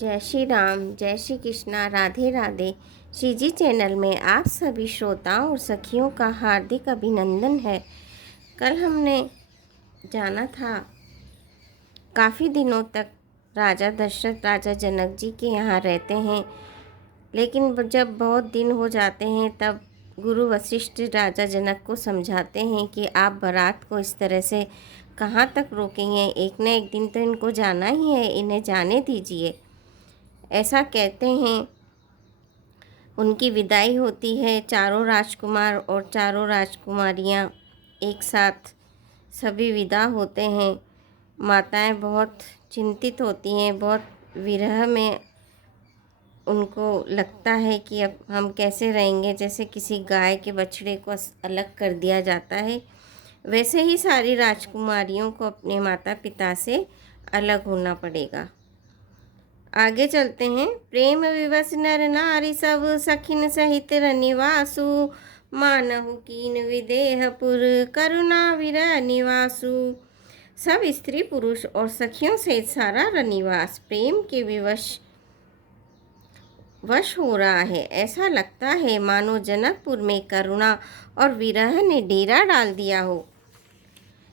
जय श्री राम, जय श्री कृष्णा, राधे राधे। श्री जी चैनल में आप सभी श्रोताओं और सखियों का हार्दिक अभिनंदन है। कल हमने जाना था काफ़ी दिनों तक राजा दशरथ राजा जनक जी के यहाँ रहते हैं, लेकिन जब बहुत दिन हो जाते हैं तब गुरु वशिष्ठ राजा जनक को समझाते हैं कि आप बारात को इस तरह से कहाँ तक रोकेंगे, एक न एक दिन तो इनको जाना ही है, इन्हें जाने दीजिए। ऐसा कहते हैं। उनकी विदाई होती है। चारों राजकुमार और चारों राजकुमारियाँ एक साथ सभी विदा होते हैं। माताएं बहुत चिंतित होती हैं, बहुत विरह में उनको लगता है कि अब हम कैसे रहेंगे। जैसे किसी गाय के बछड़े को अलग कर दिया जाता है, वैसे ही सारी राजकुमारियों को अपने माता पिता से अलग होना पड़ेगा। आगे चलते हैं। प्रेम विवश नर नारी सब सखिन सहित रनिवासु, मानहु कीन विदेहपुर करुणा विरह निवासु। सब स्त्री पुरुष और सखियों सहित सारा रनिवास प्रेम के वश हो रहा है। ऐसा लगता है मानो जनकपुर में करुणा और विरह ने डेरा डाल दिया हो।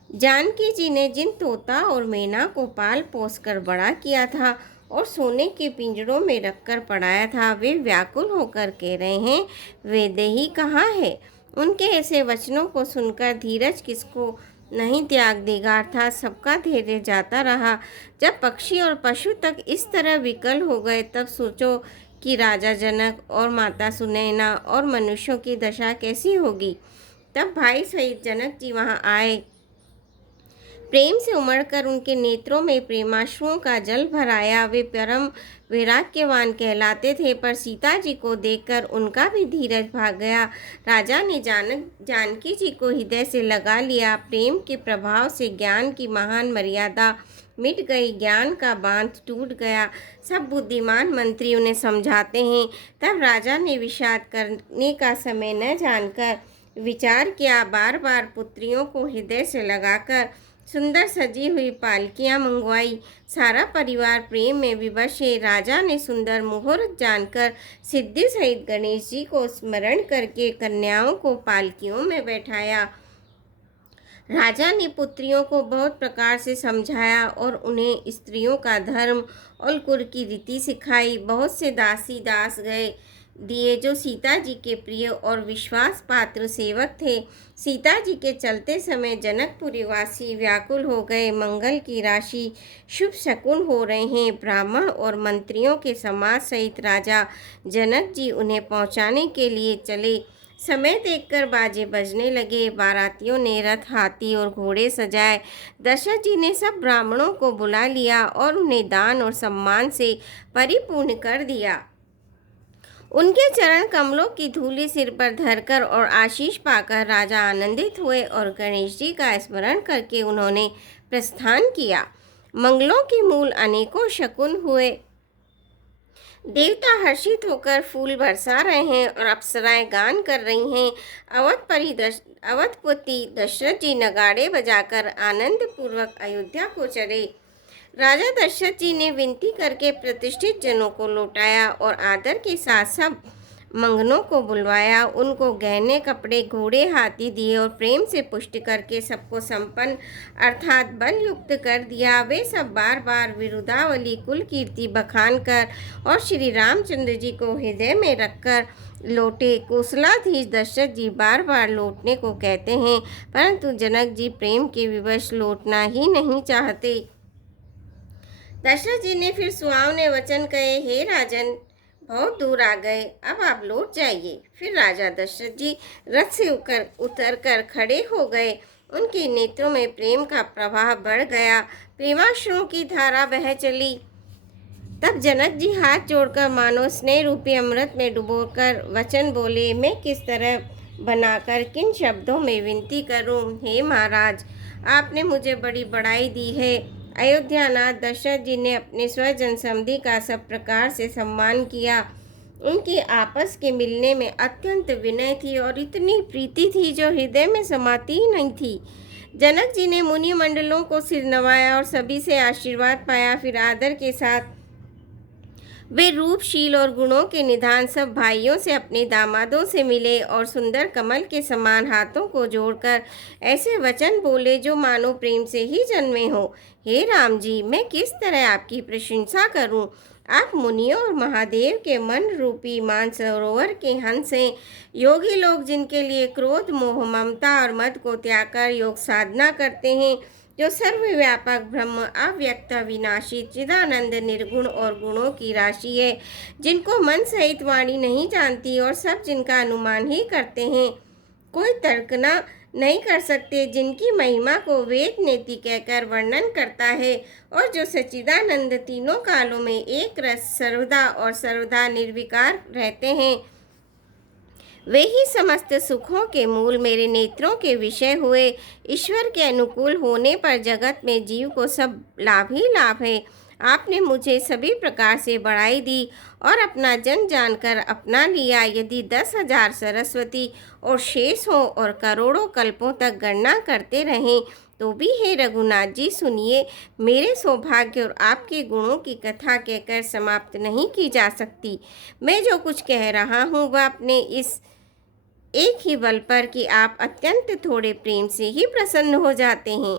जानकी जी ने जिन तोता और मैना को पाल पोस कर बड़ा किया था और सोने के पिंजरों में रखकर पढ़ाया था, वे व्याकुल होकर कह रहे हैं, वैदेही कहाँ है। उनके ऐसे वचनों को सुनकर धीरज किसको नहीं त्याग देगा, अर्थात सबका धैर्य जाता रहा। जब पक्षी और पशु तक इस तरह विकल हो गए, तब सोचो कि राजा जनक और माता सुनैना और मनुष्यों की दशा कैसी होगी। तब भाई सहित जनक जी वहाँ आए। प्रेम से उमड़कर उनके नेत्रों में प्रेमाश्रुओं का जल भराया। वे परम वैराग्यवान कहलाते थे, पर सीता जी को देखकर उनका भी धीरज भाग गया। राजा ने जानकी जी को हृदय से लगा लिया। प्रेम के प्रभाव से ज्ञान की महान मर्यादा मिट गई, ज्ञान का बांध टूट गया। सब बुद्धिमान मंत्री उन्हें समझाते हैं। तब राजा ने विषाद करने का समय न जानकर विचार किया। बार बार पुत्रियों को हृदय से लगाकर सुंदर सजी हुई पालकियां मंगवाई। सारा परिवार प्रेम में विवश है। राजा ने सुंदर मुहूर्त जानकर सिद्धि सहित गणेश जी को स्मरण करके कन्याओं को पालकियों में बैठाया। राजा ने पुत्रियों को बहुत प्रकार से समझाया और उन्हें स्त्रियों का धर्म और कुल की रीति सिखाई। बहुत से दासी दास दिए जो सीता जी के प्रिय और विश्वास पात्र सेवक थे। सीता जी के चलते समय जनकपुरी वासी व्याकुल हो गए। मंगल की राशि, शुभ शकुन हो रहे हैं। ब्राह्मण और मंत्रियों के समाज सहित राजा जनक जी उन्हें पहुंचाने के लिए चले। समय देखकर बाजे बजने लगे। बारातियों ने रथ, हाथी और घोड़े सजाए। दशरथ जी ने सब ब्राह्मणों को बुला लिया और उन्हें दान और सम्मान से परिपूर्ण कर दिया। उनके चरण कमलों की धूलि सिर पर धरकर और आशीष पाकर राजा आनंदित हुए और गणेश जी का स्मरण करके उन्होंने प्रस्थान किया। मंगलों के मूल अनेकों शकुन हुए। देवता हर्षित होकर फूल बरसा रहे हैं और अप्सराएं गान कर रही हैं। अवधपति दशरथ जी नगाड़े बजाकर आनंद पूर्वक अयोध्या को चले। राजा दशरथ जी ने विनती करके प्रतिष्ठित जनों को लौटाया और आदर के साथ सब मंगनों को बुलवाया। उनको गहने, कपड़े, घोड़े, हाथी दिए और प्रेम से पुष्ट करके सबको संपन्न अर्थात बल युक्त कर दिया। वे सब बार बार विरुदावली कुल कीर्ति बखान कर और श्री रामचंद्र जी को हृदय में रखकर लौटे। कौशलाधीश दशरथ जी बार बार लौटने को कहते हैं, परंतु जनक जी प्रेम के विवश लौटना ही नहीं चाहते। दशरथ जी ने फिर सुहावने वचन कहे, हे राजन, बहुत दूर आ गए, अब आप लौट जाइए। फिर राजा दशरथ जी रथ से उतरकर खड़े हो गए। उनके नेत्रों में प्रेम का प्रवाह बढ़ गया, प्रेमाश्रुओं की धारा बह चली। तब जनक जी हाथ जोड़कर मानो स्नेह रूपी अमृत में डुबोकर वचन बोले, मैं किस तरह बनाकर किन शब्दों में विनती करूं। हे महाराज, आपने मुझे बड़ी बड़ाई दी है। अयोध्यानाथ दशरथ जी ने अपने स्वजन समधि का सब प्रकार से सम्मान किया। उनकी आपस के मिलने में अत्यंत विनय थी और इतनी प्रीति थी जो हृदय में समाती ही नहीं थी। जनक जी ने मुनि मंडलों को सिर नवाया और सभी से आशीर्वाद पाया। फिर आदर के साथ वे रूपशील और गुणों के निधान सब भाइयों से अपने दामादों से मिले और सुंदर कमल के समान हाथों को जोड़कर ऐसे वचन बोले जो मानो प्रेम से ही जन्मे हो। हे राम जी, मैं किस तरह आपकी प्रशंसा करूं? आप मुनियों और महादेव के मन रूपी मानसरोवर के हंस हैं। योगी लोग जिनके लिए क्रोध, मोह, ममता और मद को त्याग कर योग साधना करते हैं, जो सर्वव्यापक ब्रह्म, अव्यक्त, विनाशी, चिदानंद, निर्गुण और गुणों की राशि है, जिनको मन सहित वाणी नहीं जानती और सब जिनका अनुमान ही करते हैं, कोई तर्कना नहीं कर सकते, जिनकी महिमा को वेद नेति कहकर वर्णन करता है और जो सच्चिदानंद तीनों कालों में एक रस सर्वदा और सर्वदा निर्विकार रहते हैं, वे ही समस्त सुखों के मूल मेरे नेत्रों के विषय हुए। ईश्वर के अनुकूल होने पर जगत में जीव को सब लाभ ही लाभ है। आपने मुझे सभी प्रकार से बढ़ाई दी और अपना जन जानकर अपना लिया। यदि 10,000 सरस्वती और शेष हो और करोड़ों कल्पों तक गणना करते रहें तो भी हे रघुनाथ जी सुनिए, मेरे सौभाग्य और आपके गुणों की कथा कहकर समाप्त नहीं की जा सकती। मैं जो कुछ कह रहा हूँ वह अपने इस एक ही बल पर कि आप अत्यंत थोड़े प्रेम से ही प्रसन्न हो जाते हैं।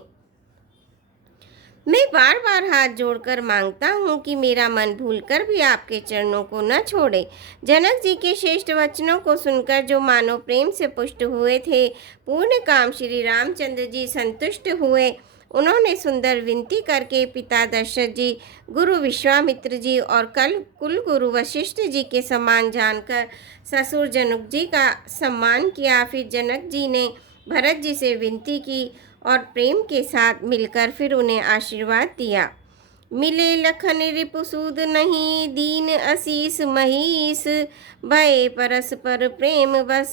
मैं बार बार हाथ जोड़कर मांगता हूँ कि मेरा मन भूलकर भी आपके चरणों को न छोड़े। जनक जी के श्रेष्ठ वचनों को सुनकर जो मानो प्रेम से पुष्ट हुए थे, पूर्ण काम श्री रामचंद्र जी संतुष्ट हुए। उन्होंने सुंदर विनती करके पिता दशरथ जी, गुरु विश्वामित्र जी और कुल गुरु वशिष्ठ जी के सम्मान जानकर ससुर जनक जी का सम्मान किया। फिर जनक जी ने भरत जी से विनती की और प्रेम के साथ मिलकर फिर उन्हें आशीर्वाद दिया। मिले लखन रिपुसूद नहीं, दीन असीस महीस, भय परस्पर प्रेम बस,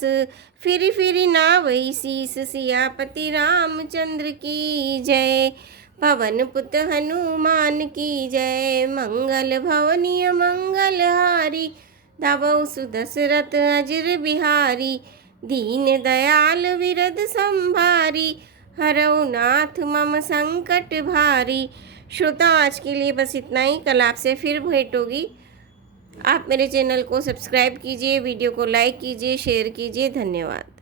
फिर नावई शीस, सियापति रामचंद्र की जय। पवन पुत हनुमान की जय। मंगल भवनीय मंगलहारी, दावौ सुदशरथ अजिर बिहारी, दीन दयाल विरद संभारी, हरौ नाथ मम संकट भारी। श्रोता, आज के लिए बस इतना ही। कल आपसे फिर भेंट होगी। आप मेरे चैनल को सब्सक्राइब कीजिए, वीडियो को लाइक कीजिए, शेयर कीजिए। धन्यवाद।